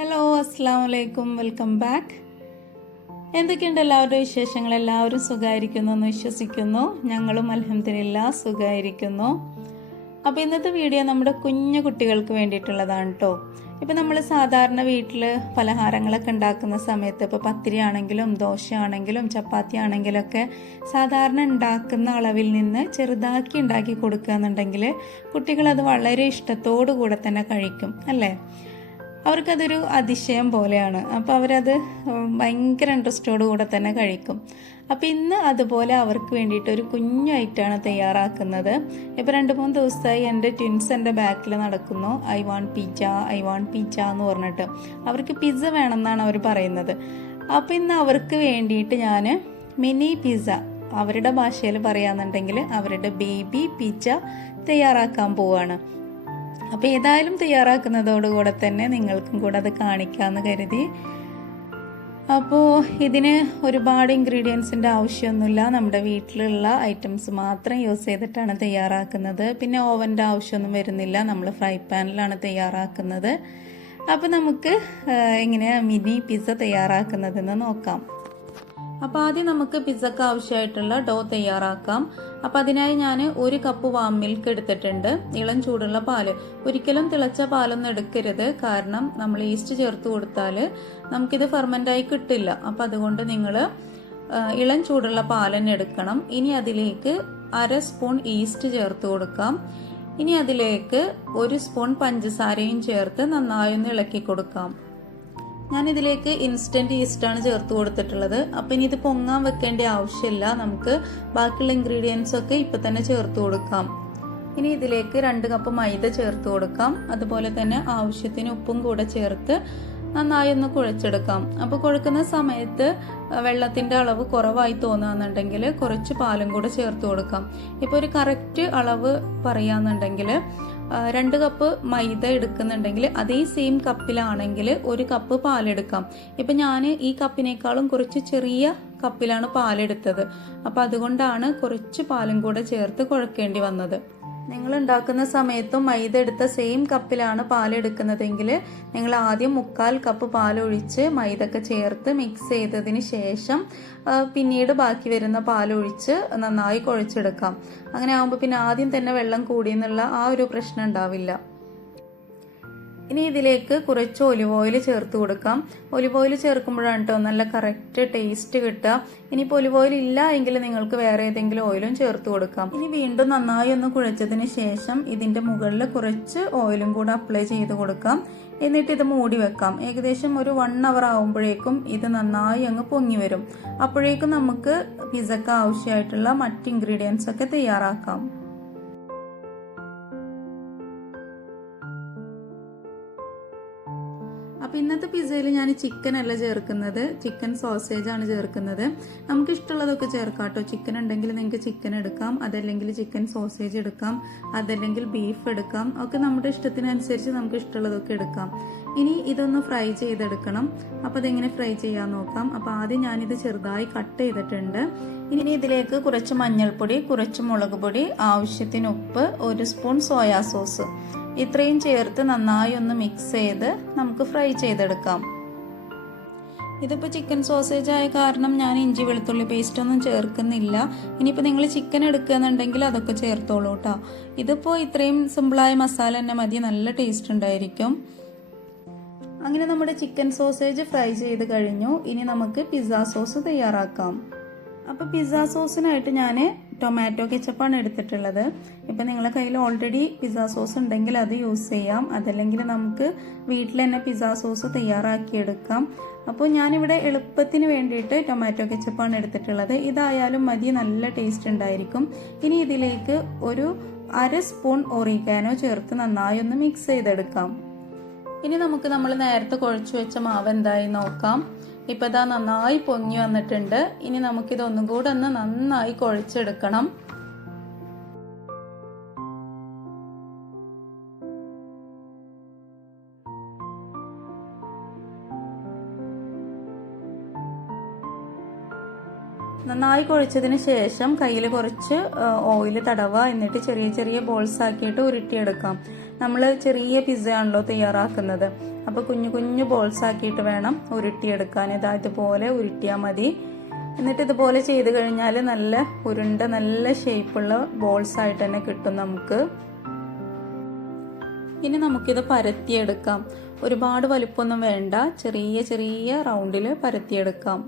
Hello, അസ്സാം വലൈക്കും, welcome back. എന്തൊക്കെയുണ്ട് എല്ലാവരുടെ വിശേഷങ്ങൾ? എല്ലാവരും സുഖമായിരിക്കുന്നു എന്ന് വിശ്വസിക്കുന്നു. ഞങ്ങളും അൽഹംദുലില്ലാ സുഖമായിരിക്കുന്നു. അപ്പോൾ ഇന്നത്തെ വീഡിയോ നമ്മുടെ കുഞ്ഞു കുട്ടികൾക്ക് വേണ്ടിയിട്ടുള്ളതാണ് കേട്ടോ. ഇപ്പം നമ്മൾ സാധാരണ വീട്ടിൽ പലഹാരങ്ങളൊക്കെ ഉണ്ടാക്കുന്ന സമയത്ത് ഇപ്പോൾ പത്തിരി ആണെങ്കിലും ദോശയാണെങ്കിലും ചപ്പാത്തി ആണെങ്കിലും ഒക്കെ സാധാരണ ഉണ്ടാക്കുന്ന അളവിൽ നിന്ന് ചെറുതാക്കി ഉണ്ടാക്കി കൊടുക്കുക എന്നുണ്ടെങ്കിൽ കുട്ടികളത് വളരെ ഇഷ്ടത്തോടു കൂടെ തന്നെ കഴിക്കും അല്ലേ? അവർക്കതൊരു അതിശയം പോലെയാണ്. അപ്പോൾ അവരത് ഭയങ്കര ഇൻട്രസ്റ്റോടു കൂടെ തന്നെ കഴിക്കും. അപ്പോൾ ഇന്ന് അതുപോലെ അവർക്ക് വേണ്ടിയിട്ട് ഒരു കുഞ്ഞു ഐറ്റമാണ് തയ്യാറാക്കുന്നത്. ഇപ്പോൾ 2-3 ദിവസമായി എൻ്റെ ട്വിൻസ് എൻ്റെ ബാക്കിൽ നടക്കുന്നു. ഐ വാണ്ട് പിസ്സ എന്ന് പറഞ്ഞിട്ട് അവർക്ക് പിസ്സ വേണമെന്നാണ് അവർ പറയുന്നത്. അപ്പോൾ ഇന്ന് അവർക്ക് വേണ്ടിയിട്ട് ഞാൻ മിനി പിസ്സ, അവരുടെ ഭാഷയിൽ പറയാന്നുണ്ടെങ്കിൽ അവരുടെ ബേബി പിസ്സ തയ്യാറാക്കാൻ പോവുകയാണ്. അപ്പോൾ ഏതായാലും തയ്യാറാക്കുന്നതോടുകൂടെ തന്നെ നിങ്ങൾക്കും കൂടെ അത് കാണിക്കാമെന്ന് കരുതി. അപ്പോൾ ഇതിന് ഒരുപാട് ഇൻഗ്രീഡിയൻസിൻ്റെ ആവശ്യമൊന്നുമില്ല. നമ്മുടെ വീട്ടിലുള്ള ഐറ്റംസ് മാത്രം യൂസ് ചെയ്തിട്ടാണ് തയ്യാറാക്കുന്നത്. പിന്നെ ഓവൻ്റെ ആവശ്യമൊന്നും വരുന്നില്ല. നമ്മൾ ഫ്രൈ പാനിലാണ് തയ്യാറാക്കുന്നത്. അപ്പോൾ നമുക്ക് എങ്ങനെയാണ് മിനി പിസ്സ തയ്യാറാക്കുന്നതെന്ന് നോക്കാം. അപ്പോൾ ആദ്യം നമുക്ക് പിസ്സക്ക് ആവശ്യമായിട്ടുള്ള ഡോ തയ്യാറാക്കാം. അപ്പോൾ അതിനായി ഞാൻ 1 കപ്പ് വാം മിൽക്ക് എടുത്തിട്ടുണ്ട്. ഇളം ചൂടുള്ള പാല്, ഒരിക്കലും തിളച്ച പാലൊന്നും എടുക്കരുത്. കാരണം നമ്മൾ ഈസ്റ്റ് ചേർത്ത് കൊടുത്താൽ നമുക്കിത് ഫെർമെൻ്റായി കിട്ടില്ല. അപ്പോൾ അതുകൊണ്ട് നിങ്ങൾ ഇളം ചൂടുള്ള പാൽ തന്നെ എടുക്കണം. ഇനി അതിലേക്ക് 1/2 സ്പൂൺ ഈസ്റ്റ് ചേർത്ത് കൊടുക്കാം. ഇനി അതിലേക്ക് 1 സ്പൂൺ പഞ്ചസാരയും ചേർത്ത് നന്നായി ഒന്ന് ഇളക്കി കൊടുക്കാം. ഞാനിതിലേക്ക് ഇൻസ്റ്റൻറ്റ് ഈസ്റ്റാണ് ചേർത്ത് കൊടുത്തിട്ടുള്ളത്. അപ്പം ഇനി ഇത് പൊങ്ങാൻ വെക്കേണ്ട ആവശ്യമില്ല. നമുക്ക് ബാക്കിയുള്ള ഇൻഗ്രീഡിയൻസ് ഒക്കെ ഇപ്പം തന്നെ ചേർത്ത് കൊടുക്കാം. ഇനി ഇതിലേക്ക് 2 കപ്പ് മൈദ ചേർത്ത് കൊടുക്കാം. അതുപോലെ തന്നെ ആവശ്യത്തിന് ഉപ്പും കൂടെ ചേർത്ത് നന്നായി ഒന്ന് കുഴച്ചെടുക്കാം. അപ്പോൾ കുഴക്കുന്ന സമയത്ത് വെള്ളത്തിൻ്റെ അളവ് കുറവായി തോന്നുകയെന്നുണ്ടെങ്കിൽ കുറച്ച് പാലും കൂടെ ചേർത്ത് കൊടുക്കാം. ഇപ്പോൾ ഒരു കറക്റ്റ് അളവ് പറയാന്നുണ്ടെങ്കിൽ 2 കപ്പ് മൈദ എടുക്കുന്നുണ്ടെങ്കിൽ അതേ സെയിം കപ്പിലാണെങ്കിൽ 1 കപ്പ് പാലെടുക്കാം. ഇപ്പം ഞാൻ ഈ കപ്പിനേക്കാളും കുറച്ച് ചെറിയ കപ്പിലാണ് പാലെടുത്തത്. അപ്പോൾ അതുകൊണ്ടാണ് കുറച്ച് പാലും കൂടെ ചേർത്ത് കുഴക്കേണ്ടി വന്നത്. നിങ്ങൾ ഉണ്ടാക്കുന്ന സമയത്തും മൈദ എടുത്ത സെയിം കപ്പിലാണ് പാലെടുക്കുന്നതെങ്കിൽ നിങ്ങൾ ആദ്യം 1/4 കപ്പ് പാലൊഴിച്ച് മൈദയൊക്കെ ചേർത്ത് മിക്സ് ചെയ്തതിന് ശേഷം പിന്നീട് ബാക്കി വരുന്ന പാലൊഴിച്ച് നന്നായി കുഴച്ചെടുക്കാം. അങ്ങനെ ആകുമ്പോൾ പിന്നെ ആദ്യം തന്നെ വെള്ളം കൂടിയെന്നുള്ള ആ ഒരു പ്രശ്നം ഉണ്ടാവില്ല. ഇനി ഇതിലേക്ക് കുറച്ച് ഒലിവ് ഓയിൽ ചേർത്ത് കൊടുക്കാം. ഒലിവ് ഓയിൽ ചേർക്കുമ്പോഴാണ് കേട്ടോ നല്ല കറക്റ്റ് ടേസ്റ്റ് കിട്ടുക. ഇനിയിപ്പോൾ ഒലിവ് ഓയിൽ ഇല്ല എങ്കിൽ നിങ്ങൾക്ക് വേറെ ഏതെങ്കിലും ഓയിലും ചേർത്ത് കൊടുക്കാം. ഇനി വീണ്ടും നന്നായി ഒന്ന് കുഴച്ചതിന് ശേഷം ഇതിൻ്റെ മുകളിൽ കുറച്ച് ഓയിലും കൂടെ അപ്ലൈ ചെയ്ത് കൊടുക്കാം. എന്നിട്ട് ഇത് മൂടി വെക്കാം. ഏകദേശം ഒരു 1 അവർ ആകുമ്പോഴേക്കും ഇത് നന്നായി അങ്ങ് പൊങ്ങി വരും. അപ്പോഴേക്കും നമുക്ക് പിസ്സക്ക് ആവശ്യമായിട്ടുള്ള മറ്റ് ഇൻഗ്രീഡിയൻസ് ഒക്കെ തയ്യാറാക്കാം. അപ്പോൾ ഇന്നത്തെ പിസ്സയിൽ ഞാൻ ചിക്കൻ അല്ല ചേർക്കുന്നത്, ചിക്കൻ സോസേജ് ആണ് ചേർക്കുന്നത്. നമുക്ക് ഇഷ്ടമുള്ളതൊക്കെ ചേർക്കാം കേട്ടോ. ചിക്കൻ ഉണ്ടെങ്കിൽ നിങ്ങൾക്ക് ചിക്കൻ എടുക്കാം, അതല്ലെങ്കിൽ ചിക്കൻ സോസേജ് എടുക്കാം, അതല്ലെങ്കിൽ ബീഫ് എടുക്കാം. ഒക്കെ നമ്മുടെ ഇഷ്ടത്തിനനുസരിച്ച് നമുക്ക് ഇഷ്ടമുള്ളതൊക്കെ എടുക്കാം. ഇനി ഇതൊന്ന് ഫ്രൈ ചെയ്തെടുക്കണം. അപ്പോൾ അതെങ്ങനെ ഫ്രൈ ചെയ്യാൻ നോക്കാം. അപ്പോൾ ആദ്യം ഞാനിത് ചെറുതായി കട്ട് ചെയ്തിട്ടുണ്ട്. ഇനി ഇതിലേക്ക് കുറച്ച് മഞ്ഞൾപ്പൊടി, കുറച്ച് മുളക് പൊടി, ആവശ്യത്തിന് ഉപ്പ്, 1 സ്പൂൺ സോയാ സോസ് ഇത്രയും ചേർത്ത് നന്നായി ഒന്ന് മിക്സ് ചെയ്ത് നമുക്ക് ഫ്രൈ ചെയ്തെടുക്കാം. ഇതിപ്പോൾ ചിക്കൻ സോസേജ് ആയ കാരണം ഞാൻ ഇഞ്ചി വെളുത്തുള്ളി പേസ്റ്റ് ഒന്നും ചേർക്കുന്നില്ല. ഇനിയിപ്പോൾ നിങ്ങൾ ചിക്കൻ എടുക്കുകയെന്നുണ്ടെങ്കിൽ അതൊക്കെ ചേർത്തോളൂ കേട്ടോ. ഇതിപ്പോൾ ഇത്രയും സിമ്പിളായ മസാല തന്നെ മതി, നല്ല ടേസ്റ്റ് ഉണ്ടായിരിക്കും. അങ്ങനെ നമ്മുടെ ചിക്കൻ സോസേജ് ഫ്രൈ ചെയ്ത് കഴിഞ്ഞു. ഇനി നമുക്ക് പിസ്സ സോസ് തയ്യാറാക്കാം. അപ്പോൾ പിസ്സ സോസിനായിട്ട് ഞാൻ ടൊമാറ്റോ കെച്ചപ്പാണ് എടുത്തിട്ടുള്ളത്. ഇപ്പം നിങ്ങളുടെ കയ്യിൽ ഓൾറെഡി പിസ്സ സോസ് ഉണ്ടെങ്കിൽ അത് യൂസ് ചെയ്യാം, അതല്ലെങ്കിൽ നമുക്ക് വീട്ടിൽ തന്നെ പിസ്സ സോസ് തയ്യാറാക്കിയെടുക്കാം. അപ്പോൾ ഞാനിവിടെ എളുപ്പത്തിന് വേണ്ടിയിട്ട് ടൊമാറ്റോ കെച്ചപ്പാണ് എടുത്തിട്ടുള്ളത്. ഇതായാലും മതി, നല്ല ടേസ്റ്റ് ഉണ്ടായിരിക്കും. ഇനി ഇതിലേക്ക് ഒരു 1/2 സ്പൂൺ ഒറിഗാനോ ചേർത്ത് നന്നായി ഒന്ന് മിക്സ് ചെയ്തെടുക്കാം. ഇനി നമുക്ക് നമ്മൾ നേരത്തെ കുഴച്ചു വെച്ച മാവ് എന്തായി നോക്കാം. ഇപ്പം ഇതാ നന്നായി പൊങ്ങി വന്നിട്ടുണ്ട്. ഇനി നമുക്കിതൊന്നും കൂടെ ഒന്ന് നന്നായി കുഴച്ചെടുക്കണം. നന്നായി കുഴച്ചതിന് ശേഷം കയ്യിൽ കുറച്ച് ഓയിൽ തടവുക. എന്നിട്ട് ചെറിയ ചെറിയ ബോൾസ് ആക്കിയിട്ട് ഉരുട്ടിയെടുക്കാം. നമ്മൾ ചെറിയ പിസ്സ ആണല്ലോ തയ്യാറാക്കുന്നത്. അപ്പോൾ കുഞ്ഞു കുഞ്ഞു ബോൾസ് ആക്കിയിട്ട് വേണം ഉരുട്ടിയെടുക്കാൻ. ഇതുപോലെ ഉരുട്ടിയാൽ മതി. എന്നിട്ട് ഇതുപോലെ ചെയ്ത് കഴിഞ്ഞാൽ നല്ല ഉരുണ്ട നല്ല ഷേപ്പുള്ള ബോൾസ് ആയിട്ട് തന്നെ കിട്ടും നമുക്ക്. ഇനി നമുക്കിത് പരത്തിയെടുക്കാം. ഒരുപാട് വലുപ്പമൊന്നും വേണ്ട, ചെറിയ ചെറിയ റൗണ്ടിൽ പരത്തിയെടുക്കാം.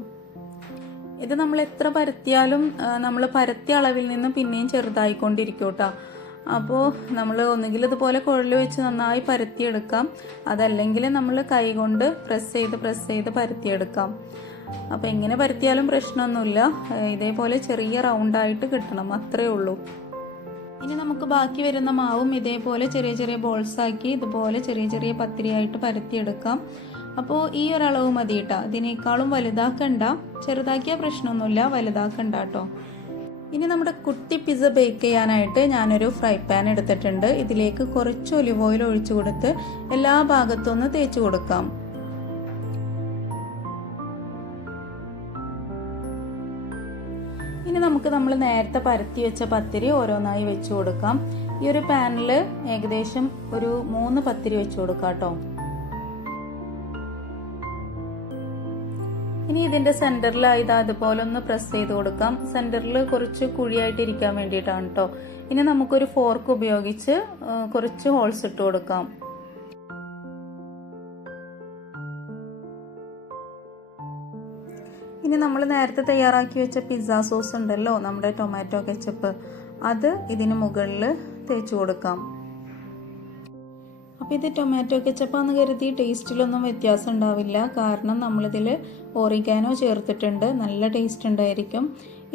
ഇത് നമ്മൾ എത്ര പരത്തിയാലും നമ്മൾ പരത്തിയ അളവിൽ നിന്ന് പിന്നെയും ചെറുതായിക്കൊണ്ടിരിക്കും കേട്ടോ. അപ്പോൾ നമ്മൾ ഒന്നുകിൽ ഇതുപോലെ കുഴൽ വെച്ച് നന്നായി പരത്തിയെടുക്കാം, അതല്ലെങ്കിൽ നമ്മൾ കൈ കൊണ്ട് പ്രസ് ചെയ്ത് പരത്തിയെടുക്കാം. അപ്പോൾ എങ്ങനെ പരത്തിയാലും പ്രശ്നമൊന്നുമില്ല, ഇതേപോലെ ചെറിയ റൗണ്ടായിട്ട് കിട്ടണം, അത്രേ ഉള്ളൂ. ഇനി നമുക്ക് ബാക്കി വരുന്ന മാവും ഇതേപോലെ ചെറിയ ചെറിയ ബോൾസ് ആക്കി ഇതുപോലെ ചെറിയ ചെറിയ പത്തിരിയായിട്ട് പരത്തിയെടുക്കാം. അപ്പോൾ ഈ ഒരളവ് മതി കേട്ടോ, ഇതിനേക്കാളും വലുതാക്കണ്ട. ചെറുതാക്കിയ പ്രശ്നമൊന്നുമില്ല, വലുതാക്കണ്ട കേട്ടോ. ഇനി നമ്മുടെ കുട്ടി പിസ്സ ബേക്ക് ചെയ്യാനായിട്ട് ഞാനൊരു ഫ്രൈ പാൻ എടുത്തിട്ടുണ്ട്. ഇതിലേക്ക് കുറച്ച് ഒലിവ് ഓയിൽ ഒഴിച്ചു കൊടുത്ത് എല്ലാ ഭാഗത്തും ഒന്ന് തേച്ച് കൊടുക്കാം. ഇനി നമുക്ക് നമ്മൾ നേരത്തെ പരത്തി വെച്ച പത്തിരി ഓരോന്നായി വെച്ച് കൊടുക്കാം. ഈ ഒരു പാനിൽ ഏകദേശം ഒരു 3 പത്തിരി വെച്ച് കൊടുക്കാം കേട്ടോ. ഇനി ഇതിന്റെ സെന്ററിലായി അതുപോലെ ഒന്ന് പ്രസ് ചെയ്ത് കൊടുക്കാം. സെന്ററിൽ കുറച്ച് കുഴിയായിട്ട് ഇരിക്കാൻ വേണ്ടിയിട്ടാണ് കേട്ടോ. ഇനി നമുക്കൊരു ഫോർക്ക് ഉപയോഗിച്ച് കുറച്ച് ഹോൾസ് ഇട്ട് കൊടുക്കാം. ഇനി നമ്മൾ നേരത്തെ തയ്യാറാക്കി വെച്ച പിസ്സ സോസ് ഉണ്ടല്ലോ, നമ്മുടെ ടൊമാറ്റോ കെച്ചപ്പ്, അത് ഇതിന് മുകളിൽ തേച്ച് കൊടുക്കാം. അപ്പോൾ ഇത് ടൊമാറ്റോ കെച്ചപ്പാന്ന് കരുതി ടേസ്റ്റിലൊന്നും വ്യത്യാസം ഉണ്ടാവില്ല, കാരണം നമ്മളിതിൽ ഓറിഗാനോ ചേർത്തിട്ടുണ്ട്, നല്ല ടേസ്റ്റ് ഉണ്ടായിരിക്കും.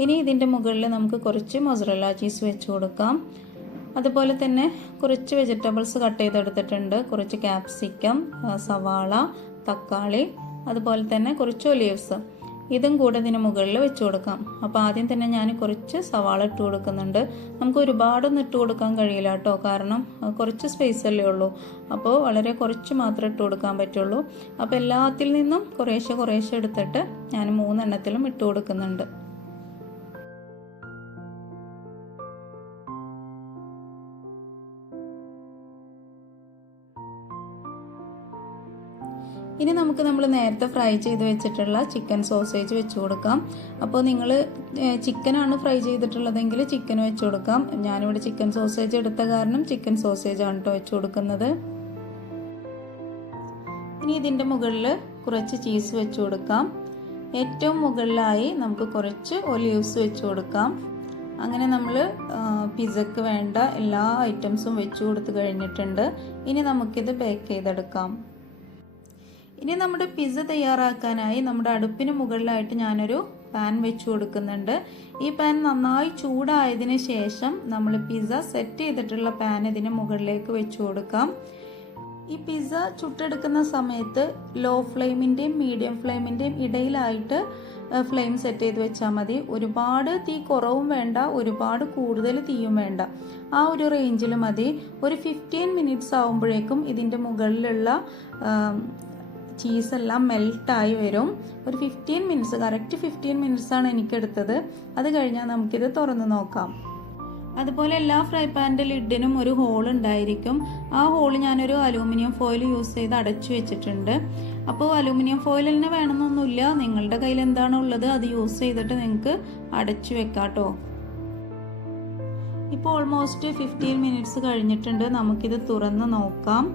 ഇനി ഇതിൻ്റെ മുകളിൽ നമുക്ക് കുറച്ച് മൊസറല്ല ചീസ് വെച്ച് കൊടുക്കാം. അതുപോലെ തന്നെ കുറച്ച് വെജിറ്റബിൾസ് കട്ട് ചെയ്തെടുത്തിട്ടുണ്ട്, കുറച്ച് ക്യാപ്സിക്കം, സവാള, തക്കാളി, അതുപോലെ തന്നെ കുറച്ച് ഒലീവ്സ്, ഇതും കൂടെ ഇതിന് മുകളിൽ വെച്ച് കൊടുക്കാം. അപ്പോൾ ആദ്യം തന്നെ ഞാൻ കുറച്ച് സവാള ഇട്ട് കൊടുക്കുന്നുണ്ട്. നമുക്ക് ഒരുപാടൊന്നും ഇട്ട് കൊടുക്കാൻ കഴിയില്ല കേട്ടോ, കാരണം കുറച്ച് സ്പേസ് അല്ലേ ഉള്ളൂ. അപ്പോൾ വളരെ കുറച്ച് മാത്രമേ ഇട്ട് കൊടുക്കാൻ പറ്റുള്ളൂ. അപ്പോൾ എല്ലാത്തിൽ നിന്നും കുറേശ്ശെ എടുത്തിട്ട് ഞാൻ 3 എണ്ണത്തിലും ഇട്ട് കൊടുക്കുന്നുണ്ട്. ഇനി നമുക്ക് നമ്മൾ നേരത്തെ ഫ്രൈ ചെയ്ത് വെച്ചിട്ടുള്ള ചിക്കൻ സോസേജ് വെച്ച് കൊടുക്കാം. അപ്പോൾ നിങ്ങൾ ചിക്കനാണ് ഫ്രൈ ചെയ്തിട്ടുള്ളതെങ്കിൽ ചിക്കൻ വെച്ച് കൊടുക്കാം. ഞാനിവിടെ ചിക്കൻ സോസേജ് എടുത്ത കാരണം ചിക്കൻ സോസേജ് ആണ് കേട്ടോ വെച്ച് കൊടുക്കുന്നത്. ഇനി ഇതിൻ്റെ മുകളിൽ കുറച്ച് ചീസ് വെച്ച് കൊടുക്കാം. ഏറ്റവും മുകളിലായി നമുക്ക് കുറച്ച് ഒലീവ്സ് വെച്ച് കൊടുക്കാം. അങ്ങനെ നമ്മൾ പിസ്സക്ക് വേണ്ട എല്ലാ ഐറ്റംസും വെച്ച് കൊടുത്ത് കഴിഞ്ഞിട്ടുണ്ട്. ഇനി നമുക്കിത് ബേക്ക് ചെയ്തെടുക്കാം. ഇനി നമ്മുടെ പിസ്സ തയ്യാറാക്കാനായി നമ്മുടെ അടുപ്പിന് മുകളിലായിട്ട് ഞാനൊരു പാൻ വെച്ച് കൊടുക്കുന്നുണ്ട്. ഈ പാൻ നന്നായി ചൂടായതിന് ശേഷം നമ്മൾ പിസ്സ സെറ്റ് ചെയ്തിട്ടുള്ള പാൻ ഇതിന് മുകളിലേക്ക് വെച്ച് കൊടുക്കാം. ഈ പിസ്സ ചുട്ടെടുക്കുന്ന സമയത്ത് ലോ ഫ്ലെയിമിൻ്റെയും മീഡിയം ഫ്ലെയിമിൻ്റെയും ഇടയിലായിട്ട് ഫ്ലെയിം സെറ്റ് ചെയ്ത് വെച്ചാൽ മതി. ഒരുപാട് തീ കുറവും വേണ്ട, ഒരുപാട് കൂടുതൽ തീയും വേണ്ട, ആ ഒരു റേഞ്ചിൽ മതി. ഒരു 15 മിനിറ്റ്സ് ആവുമ്പോഴേക്കും ഇതിൻ്റെ മുകളിലുള്ള ചീസെല്ലാം മെൽട്ടായി വരും. ഒരു 15 മിനിറ്റ്സ്, കറക്റ്റ് 15 മിനിറ്റ്സ് ആണ് എനിക്കെടുത്തത്. അത് കഴിഞ്ഞാൽ നമുക്കിത് തുറന്ന് നോക്കാം. അതുപോലെ എല്ലാ ഫ്രൈ പാനിൻ്റെ ലിഡിനും ഒരു ഹോൾ ഉണ്ടായിരിക്കും. ആ ഹോൾ ഞാനൊരു അലൂമിനിയം ഫോയിൽ യൂസ് ചെയ്ത് അടച്ചു വെച്ചിട്ടുണ്ട്. അപ്പോൾ അലൂമിനിയം ഫോയിൽ തന്നെ വേണമെന്നൊന്നുമില്ല, നിങ്ങളുടെ കയ്യിൽ എന്താണോ ഉള്ളത് അത് യൂസ് ചെയ്തിട്ട് നിങ്ങൾക്ക് അടച്ചു വെക്കാം കേട്ടോ. ഇപ്പോൾ ഓൾമോസ്റ്റ് 15 മിനിറ്റ്സ് കഴിഞ്ഞിട്ടുണ്ട്. നമുക്കിത് തുറന്ന് നോക്കാം.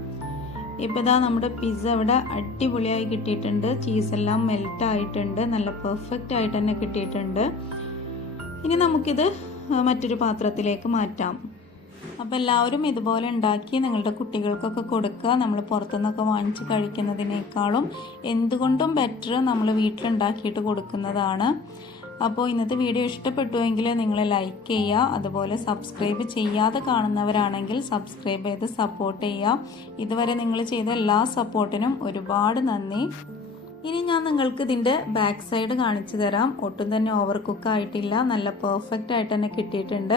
ഇപ്പോൾ ഇതാ നമ്മുടെ പിസ്സ ഇവിടെ അടിപൊളിയായി കിട്ടിയിട്ടുണ്ട്. ചീസെല്ലാം മെൽറ്റ് ആയിട്ടുണ്ട്, നല്ല പെർഫെക്റ്റ് ആയിട്ട് തന്നെ കിട്ടിയിട്ടുണ്ട്. ഇനി നമുക്കിത് മറ്റൊരു പാത്രത്തിലേക്ക് മാറ്റാം. അപ്പോൾ എല്ലാവരും ഇതുപോലെ ഉണ്ടാക്കി നിങ്ങളുടെ കുട്ടികൾക്കൊക്കെ കൊടുക്കുക. നമ്മൾ പുറത്തുനിന്നൊക്കെ വാങ്ങിച്ച് കഴിക്കുന്നതിനേക്കാളും എന്തുകൊണ്ടും ബെറ്റർ നമ്മൾ വീട്ടിലുണ്ടാക്കിയിട്ട് കൊടുക്കുന്നതാണ്. അപ്പോൾ ഇന്നത്തെ വീഡിയോ ഇഷ്ടപ്പെട്ടുവെങ്കിൽ നിങ്ങൾ ലൈക്ക് ചെയ്യുക. അതുപോലെ സബ്സ്ക്രൈബ് ചെയ്യാതെ കാണുന്നവരാണെങ്കിൽ സബ്സ്ക്രൈബ് ചെയ്ത് സപ്പോർട്ട് ചെയ്യുക. ഇതുവരെ നിങ്ങൾ ചെയ്ത എല്ലാ സപ്പോർട്ടിനും ഒരുപാട് നന്ദി. ഇനി ഞാൻ നിങ്ങൾക്ക് ഇതിൻ്റെ ബാക്ക് സൈഡ് കാണിച്ചു തരാം. ഒട്ടും തന്നെ ഓവർ കുക്ക് ആയിട്ടില്ല, നല്ല പെർഫെക്റ്റ് ആയിട്ട് തന്നെ കിട്ടിയിട്ടുണ്ട്.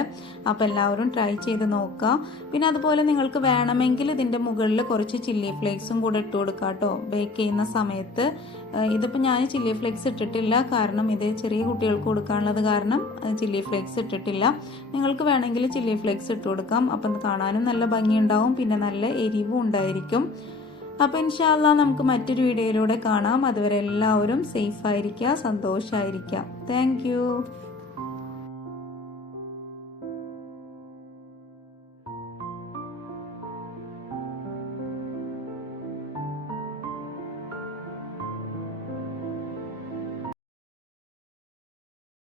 അപ്പോൾ എല്ലാവരും ട്രൈ ചെയ്ത് നോക്കുക. പിന്നെ അതുപോലെ നിങ്ങൾക്ക് വേണമെങ്കിൽ ഇതിൻ്റെ മുകളിൽ കുറച്ച് ചില്ലി ഫ്ലേക്സും കൂടെ ഇട്ട് കൊടുക്കുക കേട്ടോ ബേക്ക് ചെയ്യുന്ന സമയത്ത്. ഇതിപ്പോൾ ഞാൻ ചില്ലി ഫ്ലേക്സ് ഇട്ടിട്ടില്ല, കാരണം ഇത് ചെറിയ കുട്ടികൾക്ക് കൊടുക്കാനുള്ളത് കാരണം ചില്ലി ഫ്ലേക്സ് ഇട്ടിട്ടില്ല. നിങ്ങൾക്ക് വേണമെങ്കിൽ ചില്ലി ഫ്ലേക്സ് ഇട്ട് കൊടുക്കാം. അപ്പം കാണാനും നല്ല ഭംഗിയുണ്ടാവും, പിന്നെ നല്ല എരിവും ഉണ്ടായിരിക്കും. അപ്പോൾ ഇൻഷാ അല്ലാഹ് നമുക്ക് മറ്റൊരു വീഡിയോയിലൂടെ കാണാം. അതുവരെ എല്ലാവരും സേഫ് ആയിരിക്കുക, സന്തോഷമായിരിക്കുക. താങ്ക്